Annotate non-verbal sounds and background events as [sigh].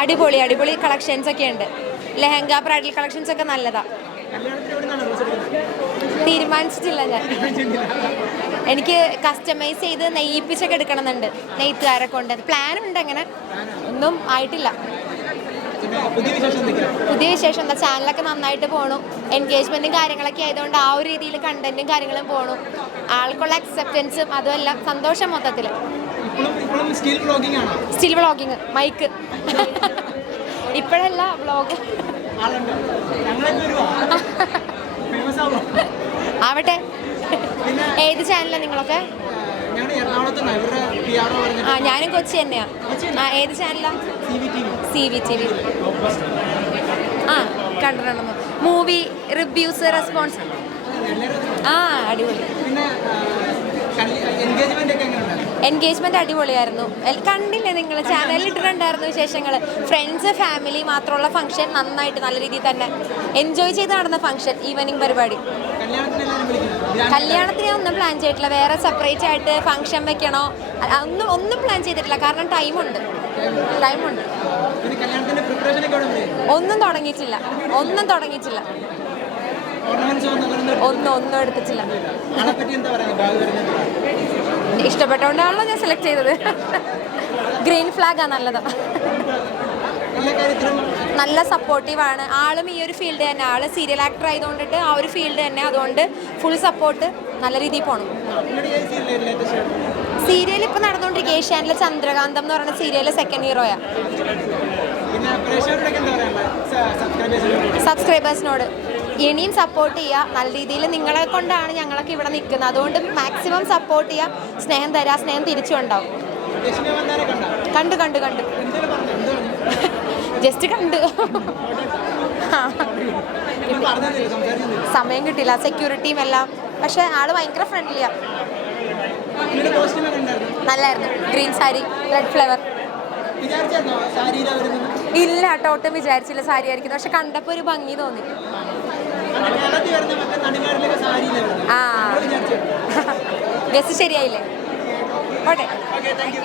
അടിപൊളി അടിപൊളി കളക്ഷൻസ് ഒക്കെ ഉണ്ട്. ലെഹങ്ക ബ്രൈഡൽ കളക്ഷൻസ് ഒക്കെ നല്ലതാ. തീരുമാനിച്ചിട്ടില്ല ഞാൻ. എനിക്ക് കസ്റ്റമൈസ് ചെയ്ത് നെയ്യിപ്പിച്ചൊക്കെ എടുക്കണമെന്നുണ്ട്. നെയ്ത്തുകാരെ കൊണ്ട്. പ്ലാൻ ഉണ്ട് അങ്ങനെ. ഒന്നും ആയിട്ടില്ല. പുതിയ വിശേഷം എന്തൊക്കെയാണ് പുതിയ വിശേഷം എന്താ? ചാനലൊക്കെ നന്നായിട്ട് പോണു. എൻഗേജ്മെന്റും കാര്യങ്ങളൊക്കെ ആയതുകൊണ്ട് ആ ഒരു രീതിയിൽ കണ്ടന്റും കാര്യങ്ങളും പോണു. ആൾക്കുള്ള അക്സെപ്റ്റൻസും അതുമെല്ലാം സന്തോഷം മൊത്തത്തിൽ സ്റ്റിൽ വ്ളോഗിങ് മൈക്ക് ഇപ്പോഴല്ല വ്ളോഗ് ആവട്ടെ. ഏത് ചാനലാണ് നിങ്ങളൊക്കെ? ആ ഞാനും കൊച്ചി തന്നെയാ. ആ ഏത് ചാനലാ സി വി ടി വി ആ കണ്ടിട്ടുണ്ടെന്ന് മൂവി റിവ്യൂസ് റെസ്പോൺസ് ആ അടിപൊളി പിന്നെ എൻഗേജ്മെന്റ് ഒക്കെ എങ്ങനെ ഉണ്ടായിരുന്നു എൻഗേജ്മെന്റ് അടിപൊളിയായിരുന്നു. കണ്ടില്ലേ നിങ്ങൾ? ചാനലിൽ ഇട്ടിട്ടുണ്ടായിരുന്നു വിശേഷങ്ങൾ ഫ്രണ്ട്സ് ഫാമിലി മാത്രമുള്ള ഫംഗ്ഷൻ നന്നായിട്ട് നല്ല രീതിയിൽ തന്നെ എൻജോയ് ചെയ്ത് നടന്ന ഫംഗ്ഷൻ ഈവനിങ് പരിപാടി. കല്യാണത്തിന് ഒന്നും പ്ലാൻ ചെയ്തിട്ടില്ല. വേറെ സെപ്പറേറ്റ് ആയിട്ട് ഫംഗ്ഷൻ വെക്കണോ? ഒന്നും ഒന്നും പ്ലാൻ ചെയ്തിട്ടില്ല. കാരണം ടൈമുണ്ട് ടൈമുണ്ട് ഒന്നും തുടങ്ങിയിട്ടില്ല. ഒന്നും തുടങ്ങിയിട്ടില്ല. ഒന്നും ഒന്നും എടുത്തിട്ടില്ല. ഇഷ്ടപ്പെട്ടോണ്ടാണല്ലോ ഇഷ്ടപ്പെട്ടുകൊണ്ടാണല്ലോ ഞാൻ സെലക്ട് ചെയ്തത്. ഗ്രീൻ ഫ്ലാഗാ നല്ലത്. നല്ല സപ്പോർട്ടീവാണ് ആളും ഈ ഒരു ഫീൽഡ് തന്നെ. ആൾ സീരിയൽ ആക്ടർ ആയതുകൊണ്ടിട്ട് ആ ഒരു ഫീൽഡ് തന്നെ. അതുകൊണ്ട് ഫുൾ സപ്പോർട്ട് നല്ല രീതിയിൽ പോകണം സീരിയൽ ഇപ്പൊ നടന്നുകൊണ്ടിരിക്കുക ഏഷ്യാനിലെ ചന്ദ്രകാന്തം എന്ന് പറയുന്ന സീരിയലിലെ സെക്കൻഡ് ഹീറോയാ സബ്സ്ക്രൈബേഴ്സിനോട് ഇനിയും സപ്പോർട്ട് ചെയ്യുക നല്ല രീതിയിൽ നിങ്ങളെ കൊണ്ടാണ് ഞങ്ങളൊക്കെ ഇവിടെ നിൽക്കുന്നത്. അതുകൊണ്ട് മാക്സിമം സപ്പോർട്ട് ചെയ്യുക സ്നേഹം തരാ. സ്നേഹം തിരിച്ചുണ്ടാവും കണ്ട കണ്ടു കണ്ടു. ജസ്റ്റ് കണ്ടു. സമയം കിട്ടില്ല സെക്യൂരിറ്റിയും എല്ലാം. പക്ഷെ ആൾ ഭയങ്കര ഫ്രണ്ട്ലിയാ നല്ലായിരുന്നു. ഗ്രീൻ സാരി റെഡ് ഫ്ലവർ ഇല്ല കേട്ടോ. ഒട്ടും വിചാരിച്ചില്ല. സാരി ആയിരിക്കുന്നു. പക്ഷെ കണ്ടപ്പോൾ ഒരു ഭംഗി തോന്നി. ആ. ബസ് ഗസ് [laughs] [laughs] ശരിയായില്ലേ? ഓട്ടെ ഓക്കെ താങ്ക് യു